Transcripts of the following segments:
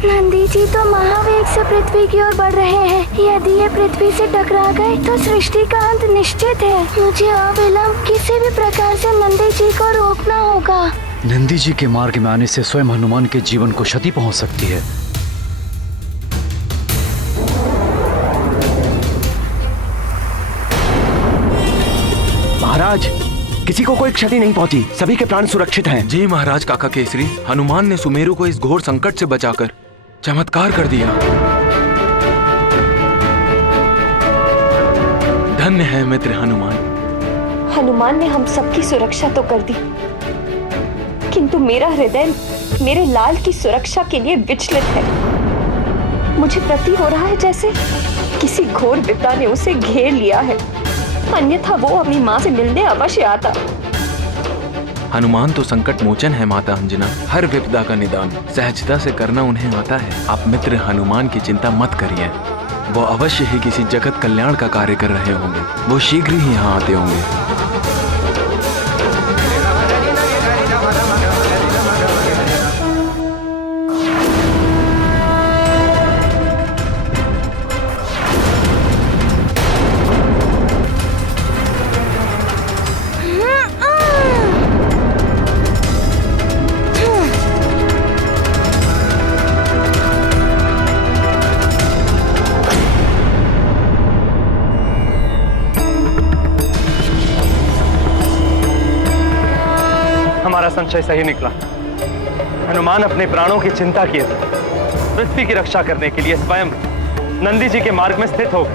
नंदी जी तो महावेग से पृथ्वी की ओर बढ़ रहे हैं। यदि ये पृथ्वी से टकरा गए तो सृष्टि का अंत निश्चित है। मुझे अविलंब किसी भी प्रकार से नंदी जी को रोकना होगा। नंदी जी के मार्ग में आने से स्वयं हनुमान के जीवन को क्षति पहुंच सकती है। महाराज, किसी को कोई क्षति नहीं पहुंची, सभी के प्राण सुरक्षित हैं। जी महाराज काका केसरी, हनुमान ने सुमेरु को इस घोर संकट से बचाकर चमत्कार कर दिया। धन्य है मित्र हनुमान। हनुमान ने हम सबकी सुरक्षा तो कर दी, किंतु मेरा हृदय मेरे लाल की सुरक्षा के लिए विचलित है। मुझे प्रतीत हो रहा है जैसे किसी घोर विपदा ने उसे घेर लिया है, अन्यथा वो अपनी माँ से मिलने अवश्य आता। हनुमान तो संकट मोचन है माता अंजना, हर विपदा का निदान सहजता से करना उन्हें आता है। आप मित्र हनुमान की चिंता मत करिए, वो अवश्य ही किसी जगत कल्याण का कार्य कर रहे होंगे। वो शीघ्र ही यहाँ आते होंगे। हमारा संशय सही निकला। हनुमान अपने प्राणों की चिंता किए थे, पृथ्वी की रक्षा करने के लिए स्वयं नंदी जी के मार्ग में स्थित हो गए,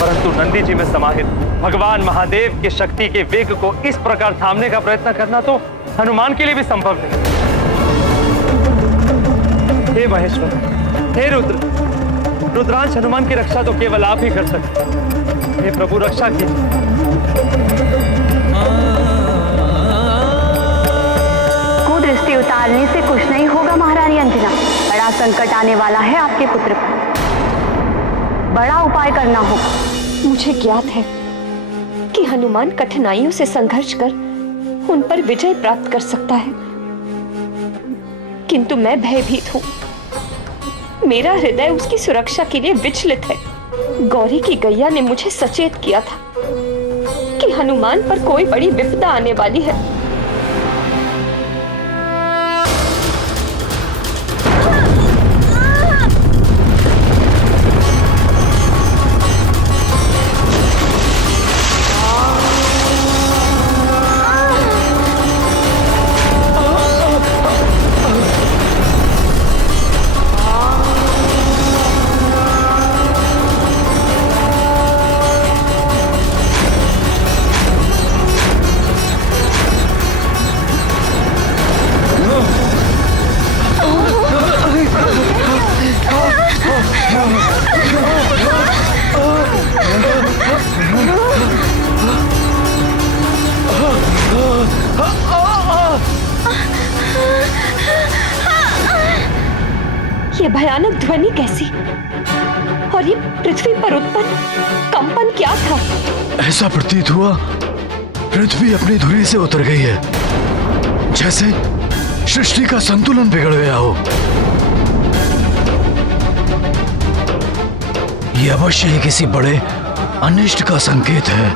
परंतु नंदी जी में समाहित भगवान महादेव की शक्ति के वेग को इस प्रकार थामने का प्रयत्न करना तो हनुमान के लिए भी संभव नहीं। हे महेश्वर, हे रुद्र, रुद्रांश हनुमान की रक्षा तो केवल आप ही कर सकते। हे प्रभु, रक्षा कीजिए। दृष्टि उतारने से कुछ नहीं होगा महारानी अंजना। बड़ा संकट आने वाला है आपके पुत्र पर, बड़ा उपाय करना होगा। मुझे ज्ञात है कि हनुमान कठिनाइयों से संघर्ष कर उन पर विजय प्राप्त कर सकता है, किंतु मैं भयभीत हूँ। मेरा हृदय उसकी सुरक्षा के लिए विचलित है। गौरी की गैया ने मुझे सचेत किया था कि हनुमान पर कोई बड़ी विपदा आने वाली है। ये भयानक ध्वनि कैसी, और ये पृथ्वी पर उत्पन्न कंपन क्या था? ऐसा प्रतीत हुआ पृथ्वी अपनी धुरी से उतर गई है, जैसे सृष्टि का संतुलन बिगड़ गया हो। ये अवश्य ही किसी बड़े अनिष्ट का संकेत है।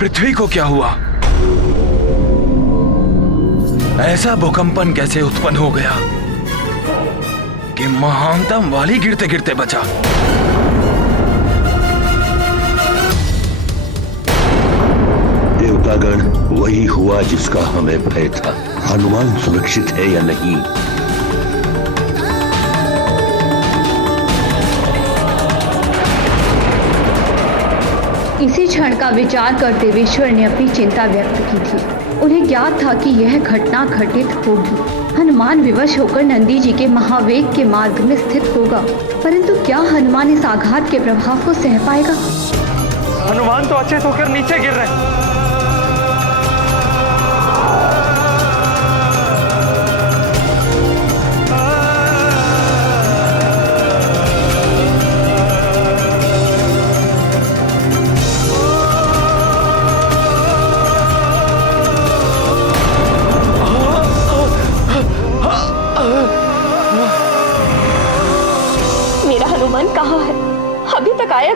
पृथ्वी को क्या हुआ? ऐसा भूकंपन कैसे उत्पन्न हो गया कि महानतम वाली गिरते गिरते बचा? देवतागण, वही हुआ जिसका हमें भय था। हनुमान सुरक्षित है या नहीं? इसी क्षण का विचार करते हुए ईश्वर ने अपनी चिंता व्यक्त की थी। उन्हें ज्ञात था कि यह घटना घटित होगी। हनुमान विवश होकर नंदी जी के महावेग के मार्ग में स्थित होगा, परंतु क्या हनुमान इस आघात के प्रभाव को सह पाएगा? हनुमान तो अचेत होकर नीचे गिर रहे हैं।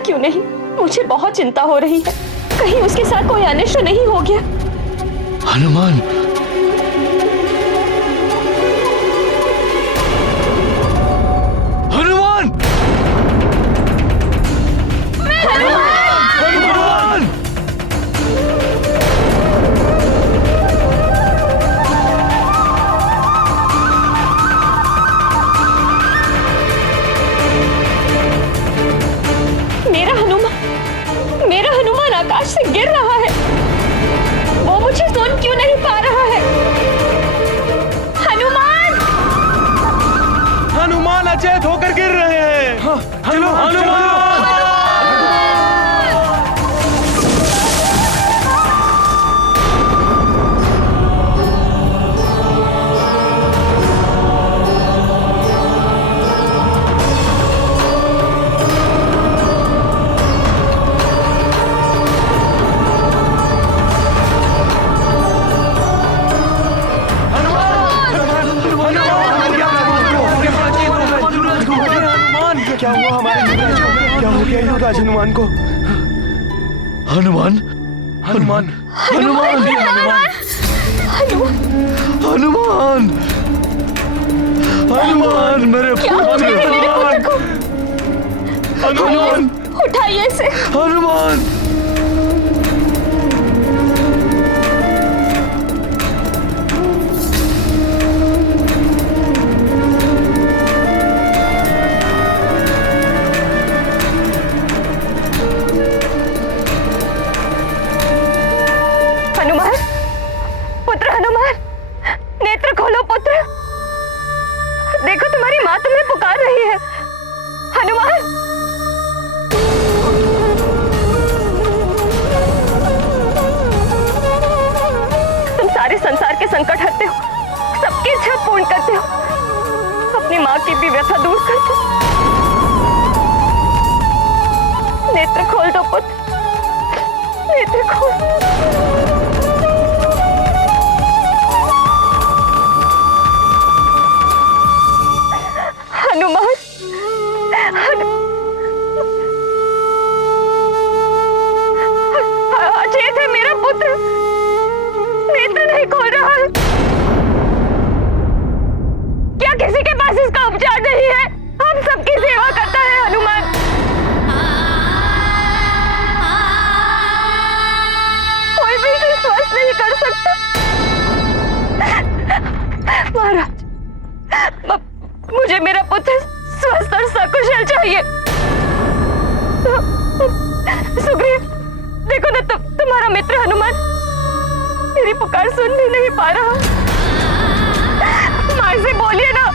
क्यों नहीं, मुझे बहुत चिंता हो रही है। कहीं उसके साथ कोई अनिष्ट नहीं हो गया। हनुमान, हनुमान, हनुमान, मेरा हनुमान आकाश से गिर रहा है। वो मुझे सुन क्यों नहीं पा रहा है? हनुमान! हनुमान अचेत होकर गिर रहे हैं। हाँ, चलो हनुमान! क्या हुआ हमारे युवराज को? क्या हो गया युवराज हनुमान को? हनुमान, हनुमान, हनुमान, हनुमान, हनुमान, मेरे पुत्र, हनुमान, उठाइए इसे। हनुमान, हनुमान, पुत्र हनुमान, नेत्र खोलो पुत्र। देखो तुम्हारी माँ तुम्हें पुकार रही है। हनुमान! तुम सारे संसार के संकट हरते हो, सबकी इच्छा पूर्ण करते हो, अपनी माँ की भी व्यथा दूर करते हो। नेत्र खोल दो पुत्र, नेत्र खोल। हनुमान, अचेत है मेरा पुत्र, नेत्र नहीं खोल रहा है। क्या किसी के पास इसका उपचार नहीं है? हम सबकी सेवा करता है हनुमान। कोई भी इसे स्वस्थ नहीं कर सकता। महाराज, मुझे मेरा पुत्र स्वस्थ और सकुशल चाहिए। सुग्रीव, देखो ना, तुम्हारा मित्र हनुमान मेरी पुकार सुन भी नहीं पा रहा। माँ से बोलिए ना,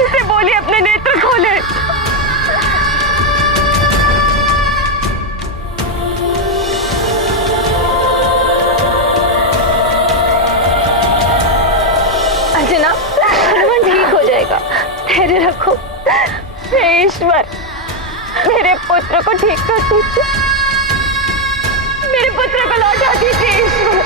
इससे बोलिए अपने नेत्र खोले। अर्जुना, हनुमान ठीक हो जाएगा, धैर्य रखो। हे ईश्वर, मेरे पुत्र को ठीक कर दीजिए, मेरे पुत्र को लौटा दीजिए ईश्वर।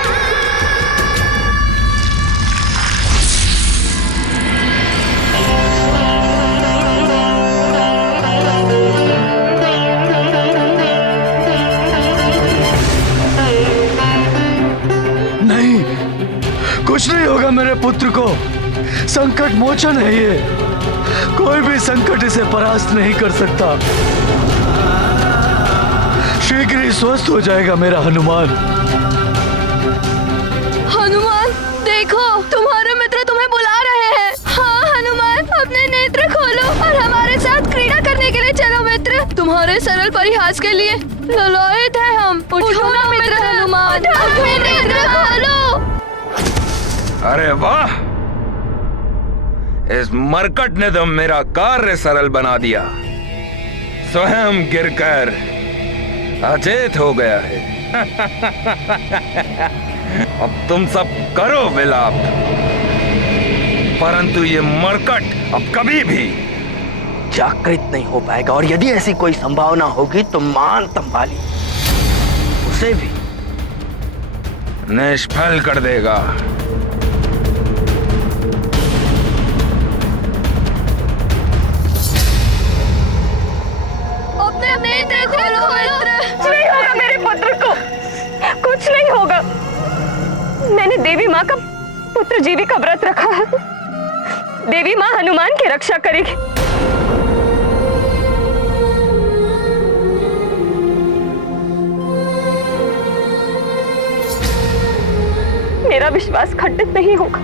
नहीं, कुछ नहीं होगा मेरे पुत्र को। संकट मोचन है ये, कोई भी संकट इसे परास्त नहीं कर सकता। शीघ्र ही स्वस्थ हो जाएगा मेरा हनुमान। हनुमान, देखो तुम्हारे मित्र तुम्हें बुला रहे हैं। हाँ हनुमान, अपने नेत्र खोलो और हमारे साथ क्रीड़ा करने के लिए चलो मित्र। तुम्हारे सरल परिहास के लिए ललायत है हम। उठो ना मित्र हनुमान, अपने नेत्र खोलो। अरे वाह, इस मरकट ने तो मेरा कार्य सरल बना दिया। स्वयं गिरकर अचेत हो गया है। अब तुम सब करो विलाप, परंतु ये मरकट अब कभी भी जागृत नहीं हो पाएगा। और यदि ऐसी कोई संभावना होगी तो मान तंबाली उसे भी निष्फल कर देगा। अपने नेत्र खोलो मित्र। नहीं होगा मेरे पुत्र को, कुछ नहीं होगा। मैंने देवी माँ का पुत्र जीवी का व्रत रखा है। देवी माँ हनुमान की रक्षा करेगी। मेरा विश्वास खंडित नहीं होगा।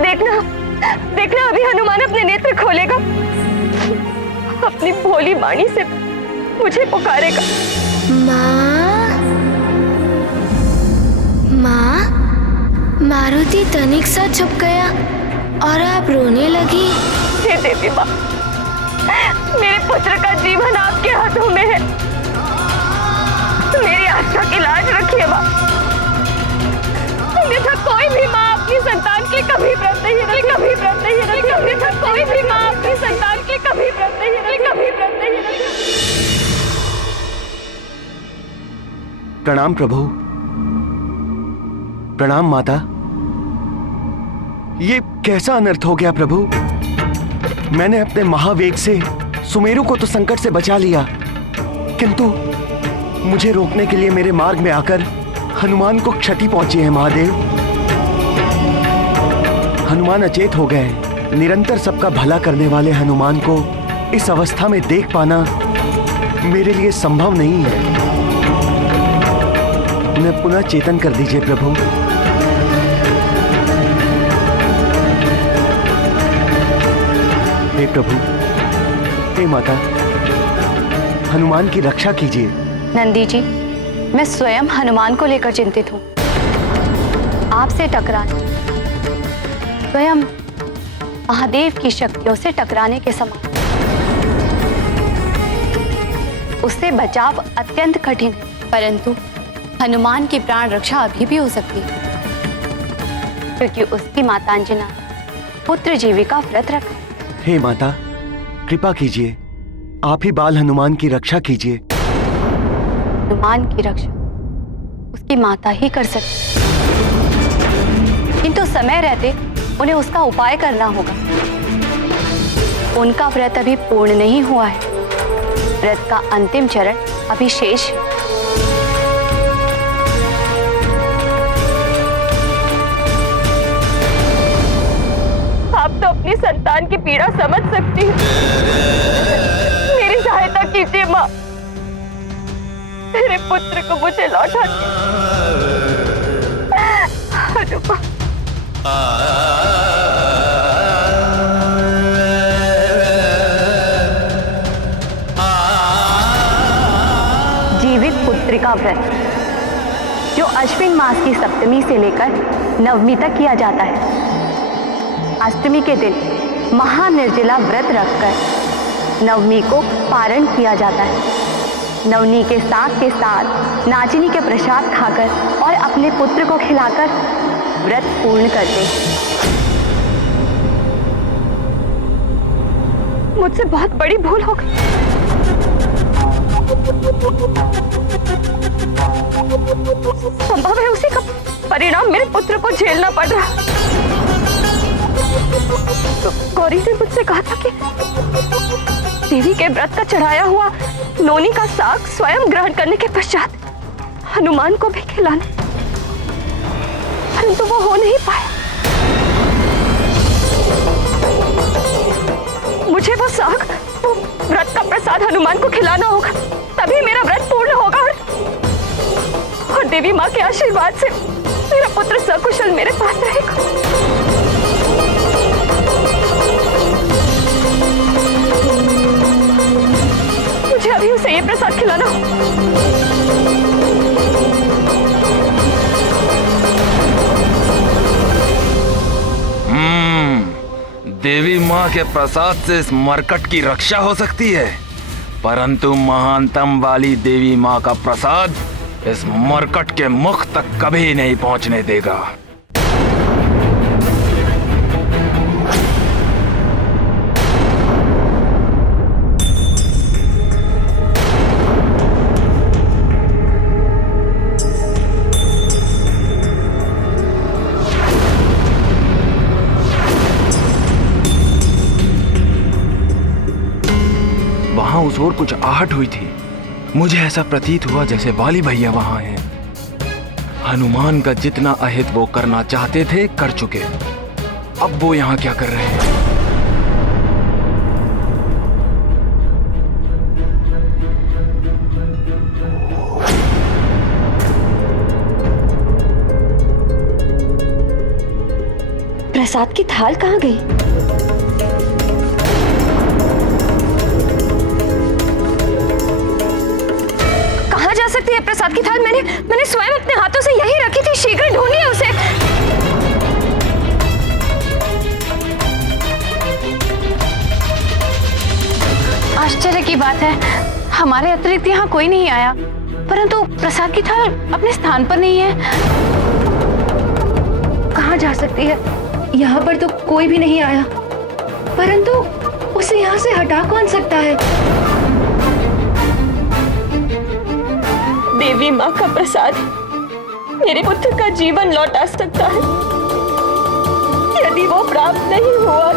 देखना, देखना अभी हनुमान अपने नेत्र खोलेगा, अपनी भोली वाणी से मुझे पुकारेगा। माँ, माँ, मारुति तनिक सा छुप गया और आप रोने लगी। हे देवी माँ, मेरे पुत्र का जीवन आपके हाथों में है। मेरी आस्था की लाज रखिए माँ। अन्यथा कोई भी माँ अपनी संतान के कभी व्रत नहीं रखती, कभी व्रत नहीं रखती। अन्यथा कोई भी माँ अपनी संतान के कभी व्रत नहीं रखती, कभी व्रत नहीं रखती। प्रणाम प्रभु। प्रणाम माता। ये कैसा अनर्थ हो गया प्रभु? मैंने अपने महावेग से सुमेरु को तो संकट से बचा लिया, किंतु मुझे रोकने के लिए मेरे मार्ग में आकर हनुमान को क्षति पहुंची है। महादेव, हनुमान अचेत हो गए। निरंतर सबका भला करने वाले हनुमान को इस अवस्था में देख पाना मेरे लिए संभव नहीं है। उन्हें पुनः चेतन कर दीजिए प्रभु। हे प्रभु, हे माता, हनुमान की रक्षा कीजिए। नंदी जी, मैं स्वयं हनुमान को लेकर चिंतित हूँ। आपसे टकराना स्वयं महादेव की शक्तियों से टकराने के समान। उससे बचाव अत्यंत कठिन है, परंतु हनुमान की प्राण रक्षा अभी भी हो सकती है, क्योंकि उसकी माता अंजना पुत्र जीवी का व्रत रखा है। हे माता, कृपा कीजिए, आप ही बाल हनुमान की रक्षा कीजिए। हनुमान की रक्षा उसकी माता ही कर सकती, किंतु समय रहते उन्हें उसका उपाय करना होगा। उनका व्रत अभी पूर्ण नहीं हुआ है। व्रत का अंतिम चरण अभी शेष है। आप तो अपनी संतान की पीड़ा समझ सकती हैं। मेरी सहायता कीजिए माँ, मेरे पुत्र को मुझे लौटा दीजिए। जीवित पुत्री का व्रत जो अश्विन मास की सप्तमी से लेकर नवमी तक किया जाता है। अष्टमी के दिन महानिर्जला व्रत रखकर नवमी को पारण किया जाता है। नवमी के साथ नाचिनी के प्रसाद खाकर और अपने पुत्र को खिलाकर व्रत पूर्ण करते हैं। मुझसे बहुत बड़ी भूल हो गई। संभव है उसी का परिणाम मेरे पुत्र को झेलना पड़ रहा। गौरी ने मुझसे कहा था कि देवी के व्रत का चढ़ाया हुआ नोनी का साग स्वयं ग्रहण करने के पश्चात हनुमान को भी खिलाना, परंतु वो हो नहीं पाया। मुझे वो साग, वो व्रत का प्रसाद हनुमान को खिलाना होगा, तभी मेरा व्रत पूर्ण होगा और देवी माँ के आशीर्वाद से मेरा पुत्र सकुशल मेरे पास रहेगा। मुझे अभी उसे ये प्रसाद खिलाना हो। देवी माँ के प्रसाद से इस मरकट की रक्षा हो सकती है, परंतु महानतम वाली देवी माँ का प्रसाद इस मरकट के मुख तक कभी नहीं पहुंचने देगा। ओर कुछ आहट हुई थी। मुझे ऐसा प्रतीत हुआ जैसे वाली भैया वहां हैं। हनुमान का जितना अहित वो करना चाहते थे कर चुके। अब वो यहाँ क्या कर रहे हैं? प्रसाद की थाल कहाँ गई? कहाँ जा सकती है प्रसाद की थाल? मैंने स्वयं अपने हाथों से यही रखी थी। शीघ्र ढूंढिए उसे। आश्चर्य की बात है, हमारे अतिरिक्त यहाँ कोई नहीं आया, परंतु प्रसाद की थाल अपने स्थान पर नहीं है। कहाँ जा सकती है? यहाँ पर तो कोई भी नहीं आया, परंतु उसे यहाँ से हटा कौन सकता है? देवी माँ का प्रसाद मेरे पुत्र का जीवन लौटा सकता है। यदि वो प्राप्त नहीं हुआ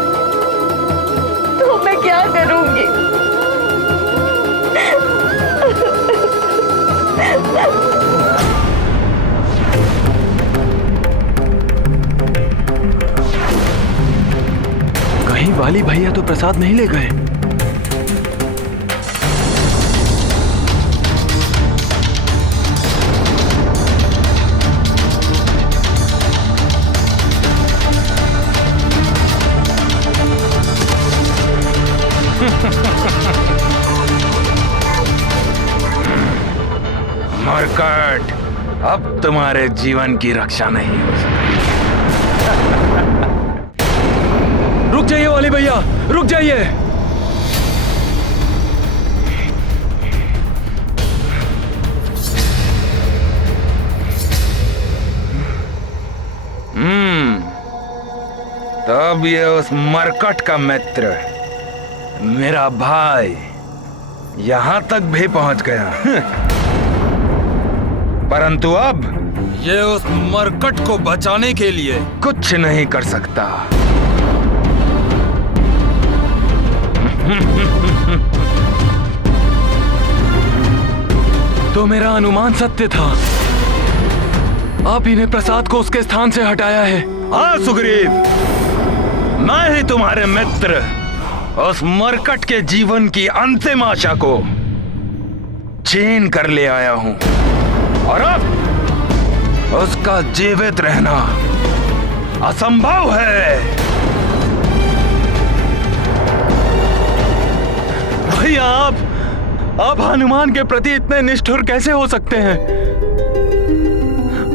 तो मैं क्या करूंगी? कहीं वाली भैया तो प्रसाद नहीं ले गए? मरकट, अब तुम्हारे जीवन की रक्षा नहीं हो सकती। रुक जाइए वाली भैया, रुक जाइए। तब ये उस मरकट का मित्र, मेरा भाई, यहां तक भी पहुंच गया। परंतु अब ये उस मरकट को बचाने के लिए कुछ नहीं कर सकता। तो मेरा अनुमान सत्य था। आप ही ने प्रसाद को उसके स्थान से हटाया है। हाँ सुग्रीव, मैं ही तुम्हारे मित्र उस मरकट के जीवन की अंतिम आशा को छीन कर ले आया हूं, और अब उसका जीवित रहना असंभव है। भैया, आप हनुमान के प्रति इतने निष्ठुर कैसे हो सकते हैं?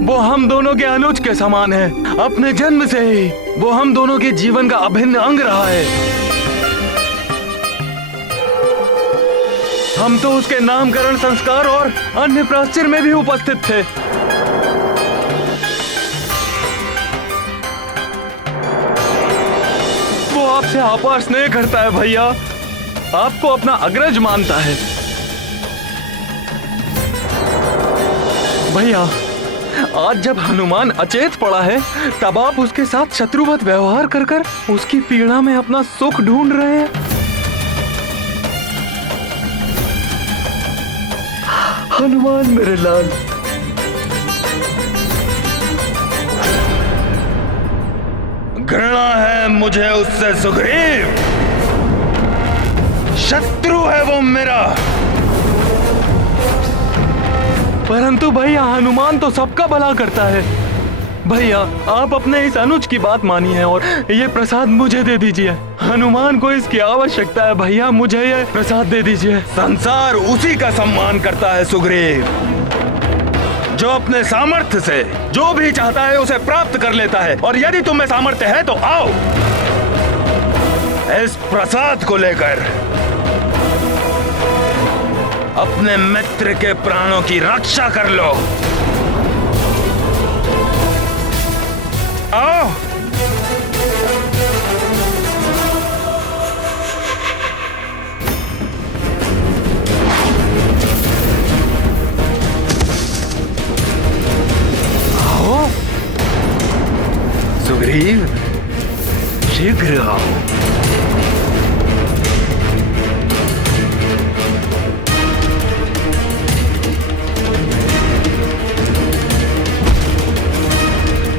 वो हम दोनों के अनुज के समान है। अपने जन्म से ही वो हम दोनों के जीवन का अभिन्न अंग रहा है। हम तो उसके नामकरण संस्कार और अन्य प्राश्चिर में भी उपस्थित थे। वो आपसे अपार स्नेह करता है भैया, आपको अपना अग्रज मानता है। भैया, आज जब हनुमान अचेत पड़ा है, तब आप उसके साथ शत्रुवत व्यवहार कर कर उसकी पीड़ा में अपना सुख ढूंढ रहे हैं। हनुमान मेरे लाल, घृणा है मुझे उससे सुग्रीव, शत्रु है वो मेरा। परंतु भैया, हनुमान तो सबका भला करता है। भैया, आप अपने इस अनुज की बात मानिए और ये प्रसाद मुझे दे दीजिए। हनुमान को इसकी आवश्यकता है। भैया, मुझे ये प्रसाद दे दीजिए। संसार उसी का सम्मान करता है सुग्रीव, जो अपने सामर्थ्य से जो भी चाहता है उसे प्राप्त कर लेता है। और यदि तुम्हें सामर्थ्य है तो आओ, इस प्रसाद को लेकर अपने मित्र के प्राणों की रक्षा कर लो। आओ। आओ सुग्रीव, शीघ्र आओ।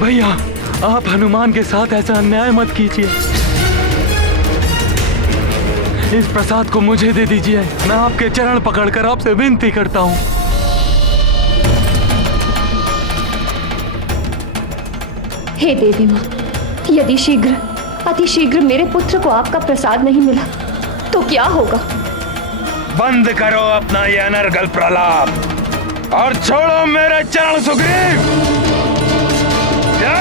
भैया, आप हनुमान के साथ ऐसा अन्याय मत कीजिए। इस प्रसाद को मुझे दे दीजिए। मैं आपके चरण पकड़कर आपसे विनती करता हूँ। हे देवी माँ, यदि शीघ्र, अति शीघ्र मेरे पुत्र को आपका प्रसाद नहीं मिला तो क्या होगा? बंद करो अपना ये अनर्गल प्रलाप और छोड़ो मेरे चरण सुग्रीव। या!